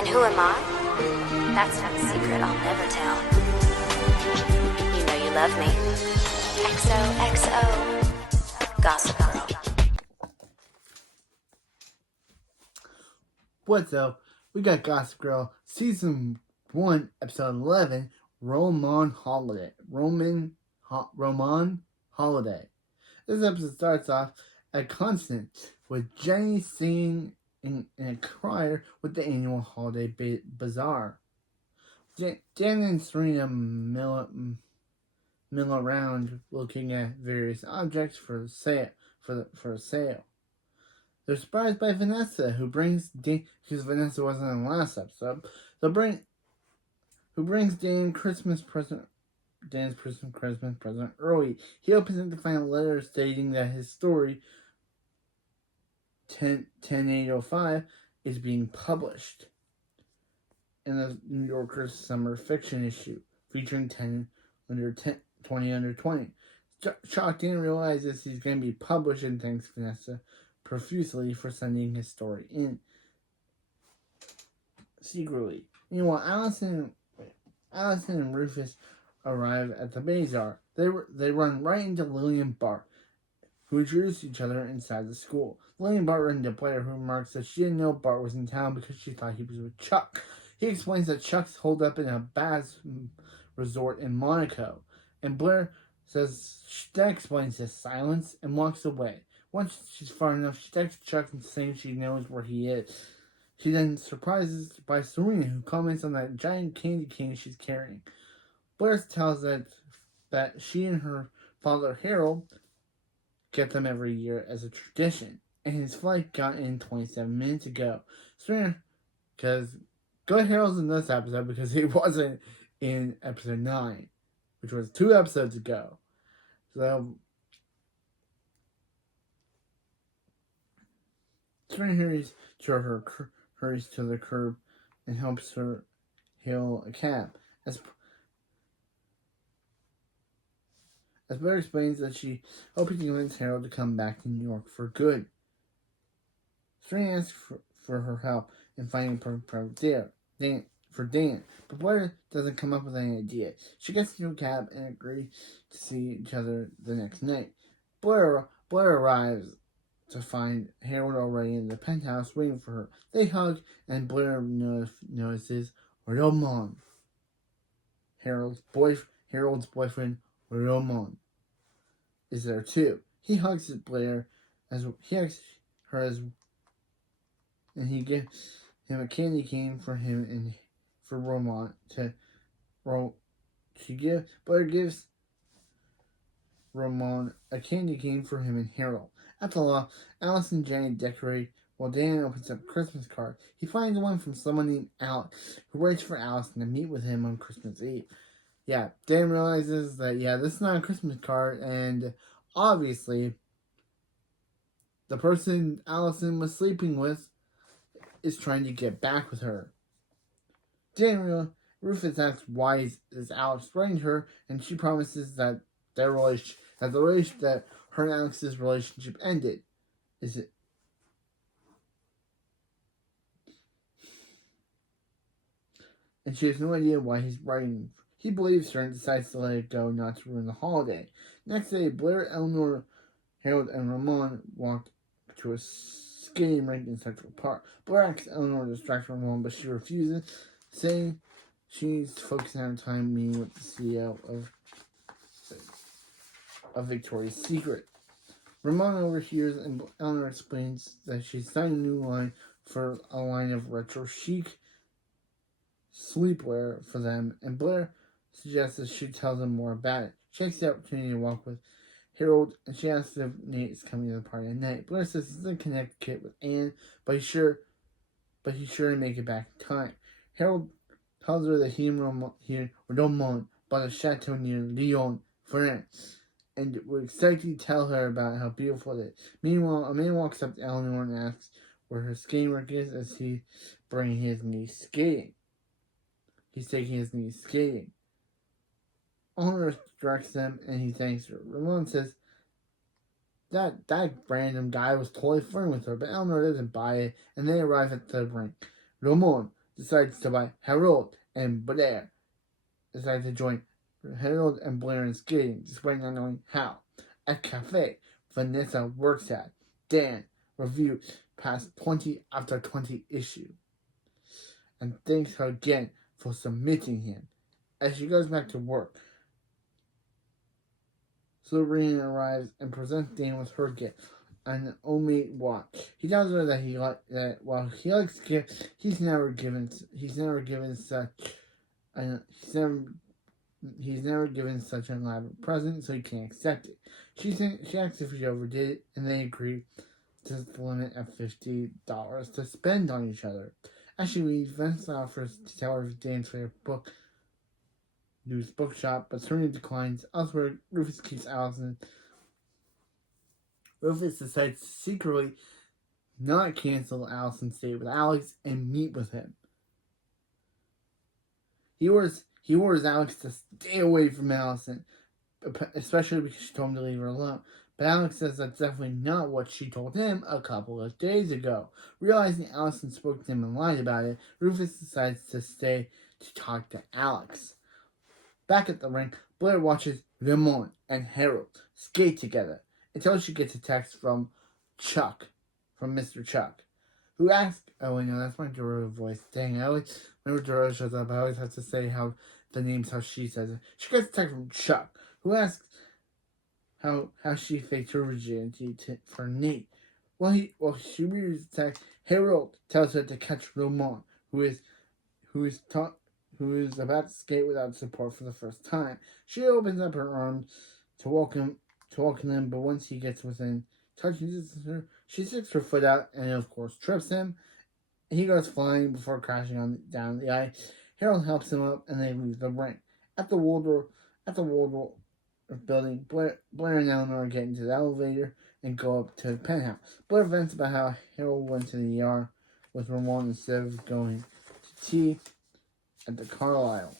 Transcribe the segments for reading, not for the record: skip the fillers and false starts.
And who am I? That's not a secret I'll never tell. You know you love me. XOXO. Gossip Girl. What's up? We got Gossip Girl Season 1, Episode 11, Roman Holiday. Roman Holiday. This episode starts off at Constant with Jenny singing in a choir with the annual holiday bazaar. Dan and Serena mill around looking at various objects for sale. They're surprised by Vanessa, who brings Dan, because Vanessa wasn't in the last episode, who brings Dan Christmas present early. He opens it to find a letter stating that his story 10805 is being published in the New Yorker's summer fiction issue featuring 20 under 20. Shocked, Dan realizes he's going to be published and thanks Vanessa profusely for sending his story in secretly. Meanwhile, Allison and Rufus arrive at the bazaar. They run right into Lily and Bart, who introduce each other inside the school. Lily and Bart run into Blair, who remarks that she didn't know Bart was in town because she thought he was with Chuck. He explains that Chuck's holed up in a baths resort in Monaco, and Blair says that explains his silence and walks away. Once she's far enough, she texts Chuck and saying she knows where he is. She then surprises by Serena, who comments on that giant candy cane she's carrying. Blair tells that she and her father Harold get them every year as a tradition, and his flight got in 27 minutes ago. Serena, because good Harold's in this episode because he wasn't in episode 9, which was 2 episodes ago. So Serena hurries to the curb and helps her hail a cab. As Blair explains that she hopes to convince Harold to come back to New York for good. Serena asks for her help in finding a perfect for Dan, but Blair doesn't come up with any idea. She gets into a cab and agree to see each other the next night. Blair arrives to find Harold already in the penthouse waiting for her. They hug, and Blair notices Roman, Harold's boyfriend, Roman, is there too. He hugs Blair and he gives him a candy cane for him and for Roman to roll. Blair gives Roman a candy cane for him and Harold. At the law, Alice and Jenny decorate while Dan opens up a Christmas card. He finds one from someone named Alex, who waits for Allison to meet with him on Christmas Eve. Yeah, Dan realizes that, this is not a Christmas card, and obviously, the person Allison was sleeping with is trying to get back with her. Rufus asks why is Alex writing to her, and she promises that her and Alex's relationship ended. And she has no idea why he's writing. He believes her and decides to let it go, not to ruin the holiday. Next day, Blair, Eleanor, Harold, and Ramon walk to a skating rink in Central Park. Blair asks Eleanor to distract Ramon, but she refuses, saying she's focusing on time meeting with the CEO of Victoria's Secret. Ramon overhears, and Eleanor explains that she's signed a new line for a line of retro chic sleepwear for them, and Blair suggests that she tells them more about it. She takes the opportunity to walk with Harold, and she asks if Nate is coming to the party at night. Blair says he's in Connecticut with Anne, but he's sure to make it back in time. Harold tells her that he and Roman bought a chateau near Lyon, France, and we're excited to tell her about how beautiful it is. Meanwhile, a man walks up to Eleanor and asks where her skating rink is as he's bringing his niece skating. He's taking his niece skating. Eleanor directs them, and he thanks her. Ramon says that random guy was totally flirting with her, but Eleanor doesn't buy it, and they arrive at the rink. Ramon decides to buy Harold and Blair. Decides to join Harold and Blair in skating, despite not knowing how. At cafe Vanessa works at, Dan reviews past 20 after 20 issue and thanks her again for submitting him. As she goes back to work, Serena arrives and presents Dan with her gift, an homemade watch. He tells her that while he likes gifts, he's never given such he's never given such an elaborate present, so he can't accept it. She asks if he overdid it, and they agree to the limit at $50 to spend on each other. As she leaves, Vanessa offers to tell her Dan's favorite book, News Bookshop, but Serena declines. Elsewhere, Rufus keeps Allison. Rufus decides to secretly not cancel Allison's date with Alex and meet with him. He orders Alex to stay away from Allison, especially because she told him to leave her alone. But Alex says that's definitely not what she told him a couple of days ago. Realizing Allison spoke to him and lied about it, Rufus decides to stay to talk to Alex. Back at the rink, Blair watches Ramon and Harold skate together until she gets a text from Mr. Chuck, who asks, oh wait, no, that's my Dorota voice. Dang, whenever Dorota shows up, I always have to say how the name's how she says it. She gets a text from Chuck, who asks how she faked her virginity for Nate. While she reads the text, Harold tells her to catch Ramon, who is about to skate without support for the first time. She opens up her arms to welcome him, but once he gets within touching her, she sticks her foot out and of course trips him. He goes flying before crashing down the ice. Harold helps him up and they leave the rink. At the Waldorf building, Blair and Eleanor get into the elevator and go up to the penthouse. Blair vents about how Harold went to the ER with Ramon instead of going to tea at the Carlisle.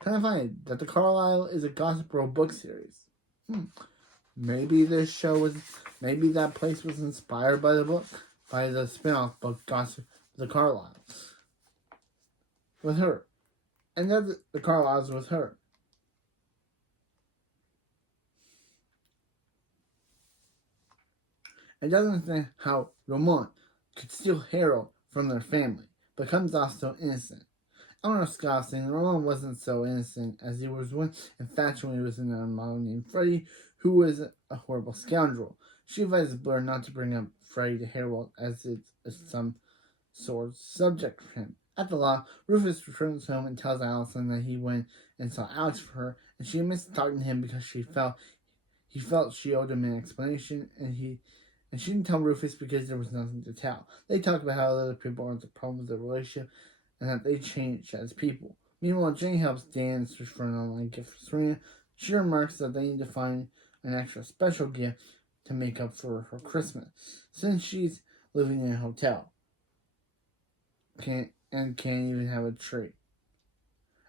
Kind of funny that the Carlisle is a Gossip Girl book series. Maybe that place was inspired by the spin-off book Gossip the Carlisle. With her. And then the Carlisle's with her. It doesn't understand how Ramon could steal Harold from their family, but comes off so innocent. Eleanor scoffs, saying Ramon wasn't so innocent, as he was once infatuated with another model named Freddie, who was a horrible scoundrel. She advises Blair not to bring up Freddie to Harold, as it's some sore subject for him. At the law, Rufus returns home and tells Allison that he went and saw Alex for her, and she admits to talking to him because he felt she owed him an explanation, and she didn't tell Rufus because there was nothing to tell. They talk about how other people aren't the problem with the relationship, and that they change as people. Meanwhile, Jane helps Dan search for an online gift for Serena. She remarks that they need to find an extra special gift to make up for her Christmas, since she's living in a hotel. Can't even have a tree.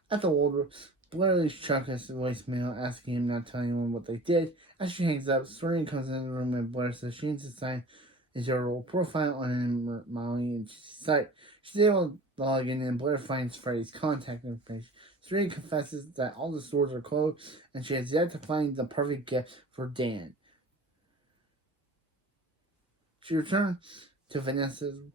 At the Waldorf, Blair leaves Chuck a voicemail asking him not to tell anyone what they did. As she hangs up, Serena comes in the room and Blair says she needs to sign a zero profile on an modeling agency site. She's able to log in and Blair finds Freddie's contact information. Serena confesses that all the stores are closed and she has yet to find the perfect gift for Dan. She returns to Vanessa's.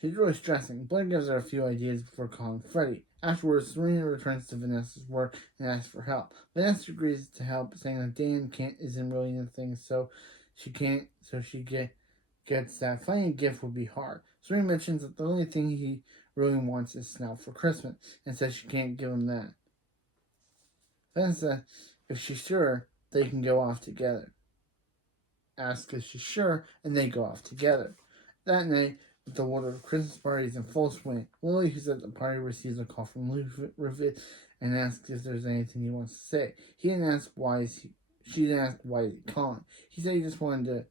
She's really stressing. Blair gives her a few ideas before calling Freddie. Afterwards, Serena returns to Vanessa's work and asks for help. Vanessa agrees to help, saying that Dan isn't really into things, so she gets that finding a gift would be hard. Serena mentions that the only thing he really wants is Snell for Christmas, and says she can't give him that. Vanessa, if she's sure, they can go off together. Asks if she's sure, and they go off together. That night, the Waldorf Christmas party is in full swing. Lily, who's at the party, receives a call from Rufus and asks if there's anything he wants to say. She didn't ask why is he calling. He said he just wanted to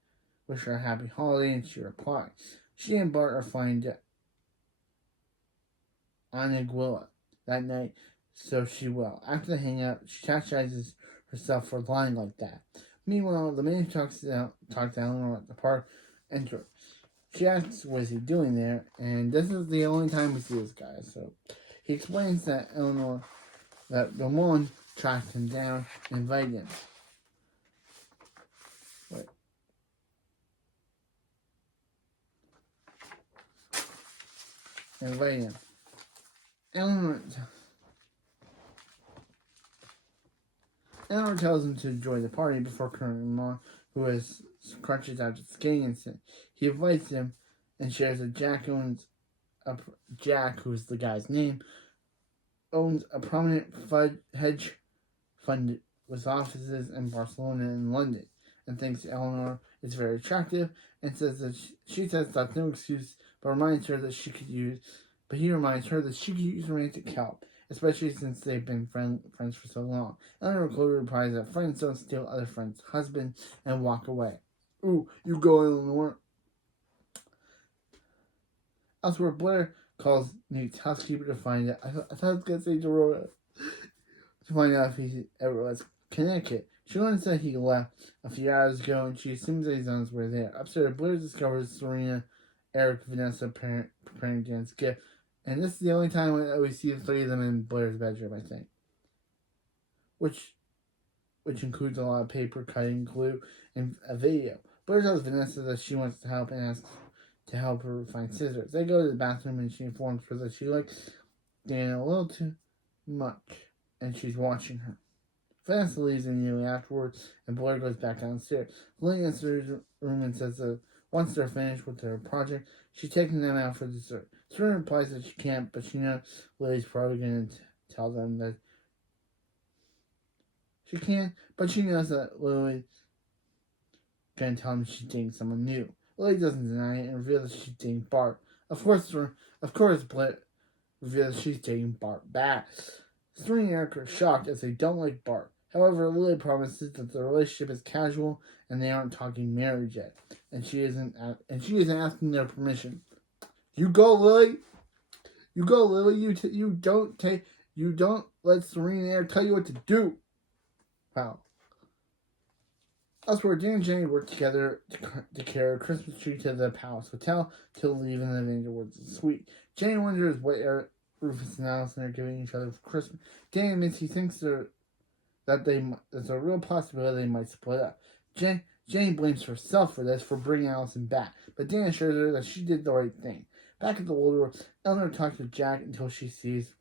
wish her a happy holiday, and she replied. She and Bart are flying to Anguilla that night, so she will. After the hang-up, she chastises herself for lying like that. Meanwhile, the man who talked to Eleanor at the park enters. She asks what is he doing there, and this is the only time we see this guy. So he explains that Ramon tracked him down and invited him. Eleanor tells him to enjoy the party before Colonel Mom, who has crutches after the skating incident. He invites him and shares that Jack, who's the guy's name, owns a prominent hedge fund with offices in Barcelona and London, and thinks Eleanor is very attractive, and says that she says that's no excuse, but he reminds her that she could use romantic help, especially since they've been friends for so long. Eleanor coldly replies that friends don't steal other friends' husbands and walk away. Ooh, you go, Eleanor. Elsewhere, Blair calls Nate's housekeeper to find out. I thought I was going to say Dorota. To find out if he ever was Connecticut. She learns that he left a few hours ago, and she assumes that he's on his way there. Upstairs, Blair discovers Serena, Eric, Vanessa preparing Dan's gift. And this is the only time we see the three of them in Blair's bedroom, I think. Which includes a lot of paper, cutting, glue, and a video. Blair tells Vanessa that she wants to help and asks to help her find scissors. They go to the bathroom and she informs her that she likes Dan a little too much and she's watching her. Vanessa leaves immediately afterwards and Blair goes back downstairs. Lily enters her room and says that once they're finished with their project, she's taking them out for dessert. Serena replies that she can't, but she knows Lily's probably going to tell them that she can, but she knows that Lily's going to tell them she's dating someone new. Lily doesn't deny it and reveals that she's dating Bart. Of course, Blair reveals she's dating Bart back. Serena and Eric are shocked as they don't like Bart. However, Lily promises that the relationship is casual and they aren't talking marriage yet, and she isn't asking their permission. You go, Lily. You go, Lily. You don't let Serena and Eric tell you what to do. Wow. Elsewhere, Dan and Jenny work together to carry a Christmas tree to the Palace Hotel to leave in the Avenger towards the suite. Jenny wonders what Rufus and Allison are giving each other for Christmas. Dan admits he thinks there's a real possibility they might split up. Jenny blames herself for this, for bringing Allison back, but Dan assures her that she did the right thing. Back at the Waldorf, Eleanor talks to Jack until she sees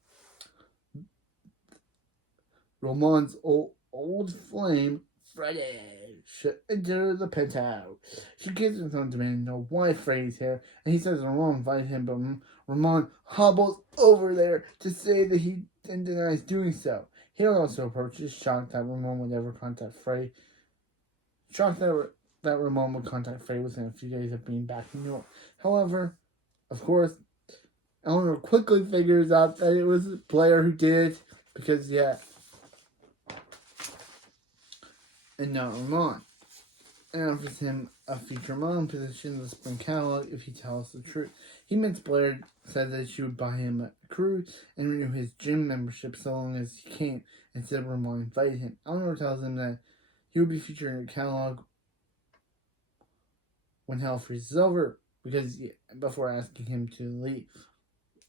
Ramon's old flame, Friday, enter the penthouse. She gives him some demand to know why Freddy's here, and he says Ramon invited him, but Ramon hobbles over there to say that he denies doing so. Hale also approaches, shocked that Ramon would ever contact Freddy. Shocked that Ramon would contact Freddy within a few days of being back in New York. However, of course, Eleanor quickly figures out that it was Blair who did it, because, yeah, and not Ramon, and offers him a future modeling position in the spring catalog if he tells the truth. He admits Blair said that she would buy him a cruise and renew his gym membership so long as he came, and said Ramon invited him. Eleanor tells him that he would be featured in the catalog when hell freezes over, before asking him to leave.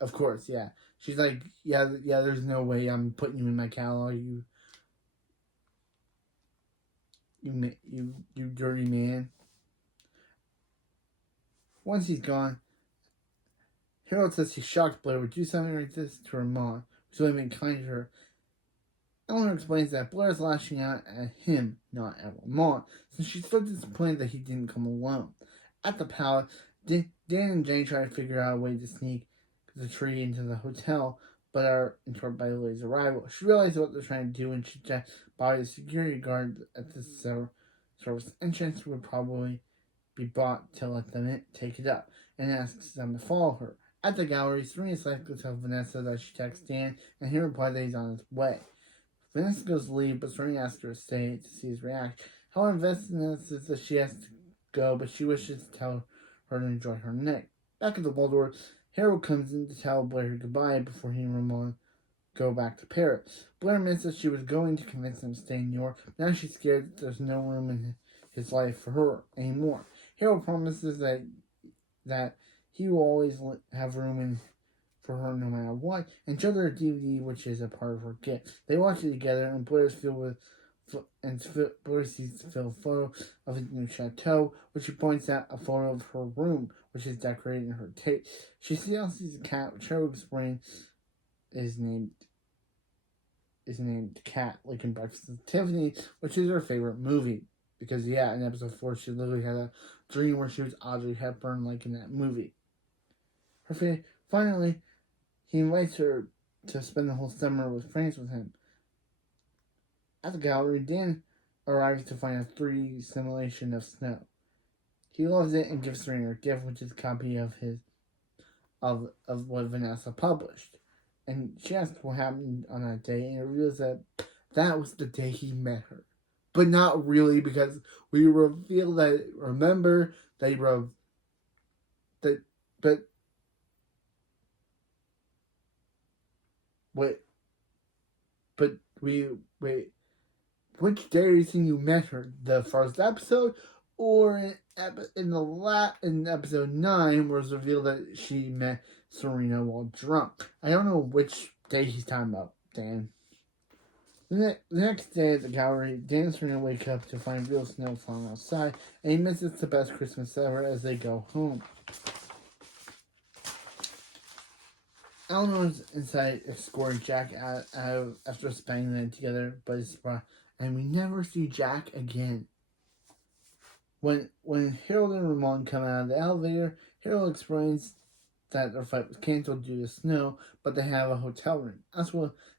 Of course, yeah. She's like, yeah, there's no way I'm putting you in my catalog, you dirty man. Once he's gone, Harold says he's shocked Blair would do something like this to her mom, who's only been kind to her. Eleanor explains that Blair is lashing out at him, not at Ramon, since she's so disappointed that he didn't come alone. At the palace, Dan and Jane try to figure out a way to sneak the tree into the hotel, but are interrupted by Lily's arrival. She realizes what they're trying to do, and she checks by the security guard at the service entrance who would probably be bought to let them take it up, and asks them to follow her. At the gallery, Serena cycles tells Vanessa that she texts Dan, and he replies that he's on his way. Vanessa goes to leave, but Serena asks her to stay to see his reaction. However, Vanessa says that she has to go, but she wishes to tell her to enjoy her night. Back at the Waldorf, Harold comes in to tell Blair goodbye before he and Ramon go back to Paris. Blair admits that she was going to convince him to stay in New York. Now she's scared that there's no room in his life for her anymore. Harold promises that that he will always have room for her no matter what, and showed her a DVD, which is a part of her gift. They watch it together, and Blair sees Phil's photo of his new chateau, which she points out a photo of her room, which is decorated in her taste. She still sees a cat, which her explains is named Cat, like in Breakfast with Tiffany, which is her favorite movie. Because, yeah, in episode 4, she literally had a dream where she was Audrey Hepburn, like in that movie. Finally, he invites her to spend the whole summer with friends with him. At the gallery, Dan arrives to find a 3D simulation of snow. He loves it and gives Serena a gift, which is a copy of what Vanessa published. And she asks what happened on that day, and it reveals that was the day he met her. But not really, because we reveal that, remember, which day do you think you met her? The first episode, or in episode 9, where it's revealed that she met Serena while drunk? I don't know which day he's talking about, Dan. The next day at the gallery, Dan and Serena wake up to find real snow falling outside, and he misses the best Christmas ever as they go home. Eleanor's inside escorting Jack out after spending the night together, but it's surprised, and we never see Jack again. When Harold and Ramon come out of the elevator, Harold explains that their fight was canceled due to snow, but they have a hotel room.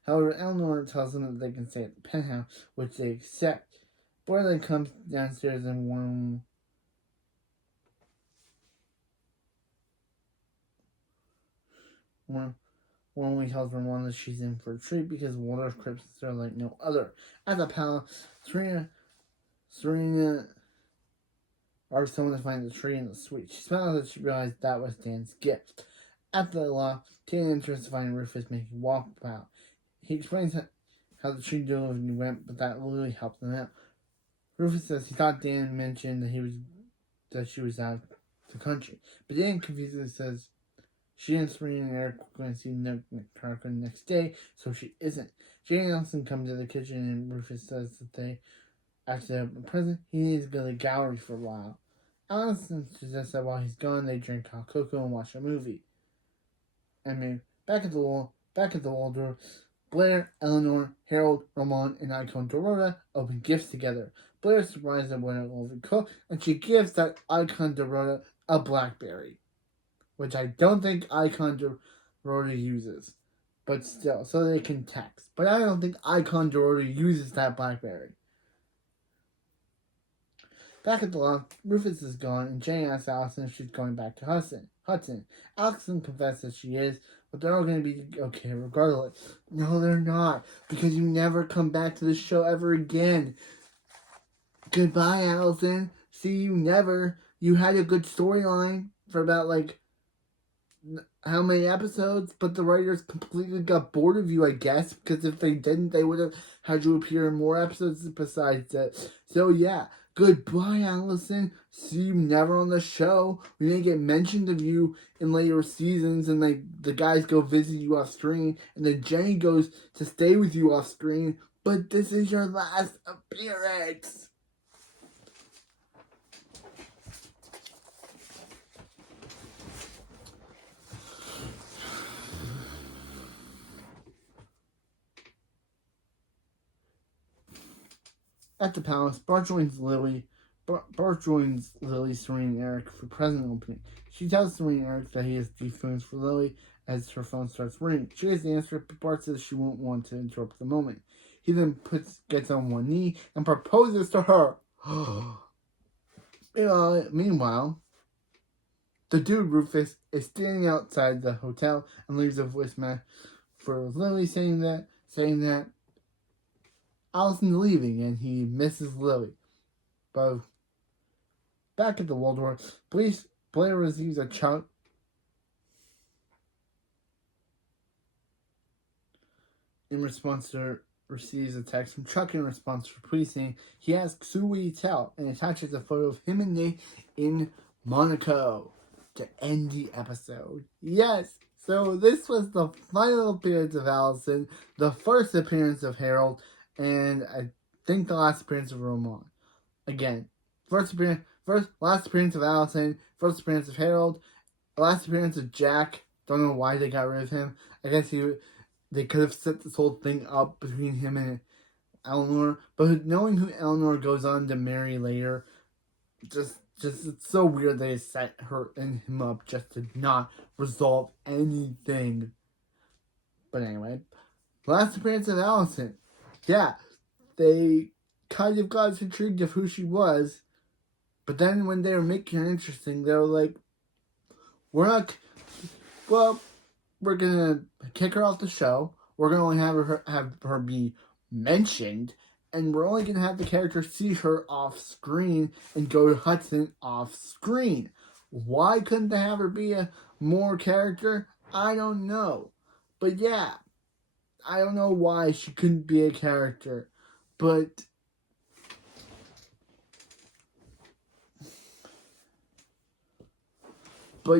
However, Eleanor tells them that they can stay at the penthouse, which they accept. Blair then comes downstairs and warmly tells Ramon that she's in for a treat because Waldorf Christmas are like no other. At the palace, Serena asks someone to find the tree in the suite. She smiles as she realized that was Dan's gift. At the loft, Tina enters to find Rufus making walkabout. He explains how the tree delivery went, but that literally helped them out. Rufus says he thought Dan mentioned that she was out of the country, but Dan confusedly says she and Serena and Eric were going to see Nick the next day, so she isn't. Jane and Allison come to the kitchen, and Rufus says that they actually have a present. He needs to go to the gallery for a while. Allison suggests that while he's gone, they drink hot cocoa and watch a movie. Back at the Waldorf, Blair, Eleanor, Harold, Ramon, and Icon Dorota open gifts together. Blair is surprised at what it will cook, and she gives that Icon Dorota a BlackBerry, which I don't think Icon Dorota uses, but still, so they can text. But I don't think Icon Dorota uses that BlackBerry. Back at the loft, Rufus is gone, and Jane asks Allison if she's going back to Hudson. Allison confesses she is, but they're all going to be okay regardless. No, they're not, because you never come back to the show ever again. Goodbye, Allison. See you never. You had a good storyline for about, how many episodes, but the writers completely got bored of you, I guess, because if they didn't, they would have had you appear in more episodes besides that. So, yeah. Goodbye, Allison. See you never on the show. We may get mentioned of you in later seasons, and the guys go visit you off screen, and then Jenny goes to stay with you off screen, but this is your last appearance. At the palace, Bart joins Lily, Serena, and Eric for present opening. She tells Serena and Eric that he has deep feelings for Lily as her phone starts ringing. She has the answer, but Bart says she won't want to interrupt the moment. He then gets on one knee and proposes to her. Meanwhile, the dude Rufus is standing outside the hotel and leaves a voicemail for Lily saying that Allison's leaving and he misses Lily. But back at the Waldorf, Blair receives a chunk receives a text from Chuck in response to police saying he asks who we tell and attaches a photo of him and Nate in Monaco. to end the episode. Yes, so this was the final appearance of Allison, the first appearance of Harold, and I think the last appearance of Roman. Again, last appearance of Allison, first appearance of Harold, last appearance of Jack. Don't know why they got rid of him. I guess they could have set this whole thing up between him and Eleanor, but knowing who Eleanor goes on to marry later, just it's so weird they set her and him up just to not resolve anything. But anyway, last appearance of Allison. Yeah, they kind of got us intrigued of who she was, but then when they were making her interesting, they were like, we're gonna kick her off the show. We're gonna only have her be mentioned, and we're only gonna have the character see her off screen and go to Hudson off screen. Why couldn't they have her be a more character? I don't know. But yeah, I don't know why she couldn't be a character. But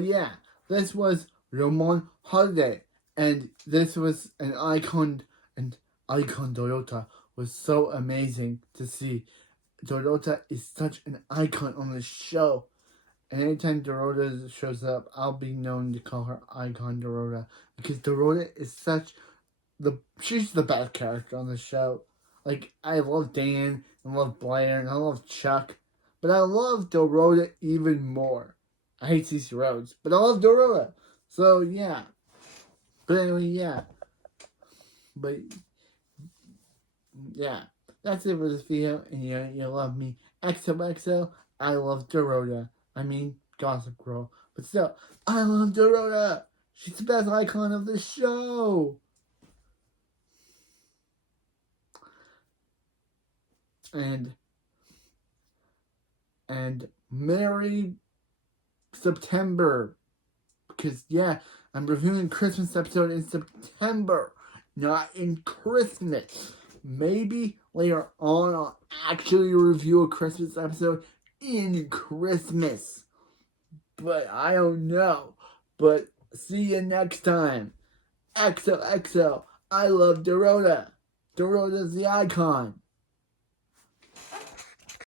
yeah, this was Ramon Holiday, and this was an icon, and icon Toyota was so amazing to see. Dorota is such an icon on the show. And anytime Dorota shows up, I'll be known to call her Icon Dorota. Because Dorota is she's the best character on the show. Like, I love Dan, and I love Blair, and I love Chuck. But I love Dorota even more. I hate CeCe Rhodes, but I love Dorota. So, yeah. But anyway, yeah. But yeah, that's it for this video, and you love me. XOXO, I love Dorota. I mean, Gossip Girl. But still, I love Dorota. She's the best icon of the show. And Merry September. Because, yeah, I'm reviewing Christmas episode in September, not in Christmas. Maybe later on I'll actually review a Christmas episode in Christmas. But I don't know. But see you next time. XOXO, I love Dorota. Dorota's the icon.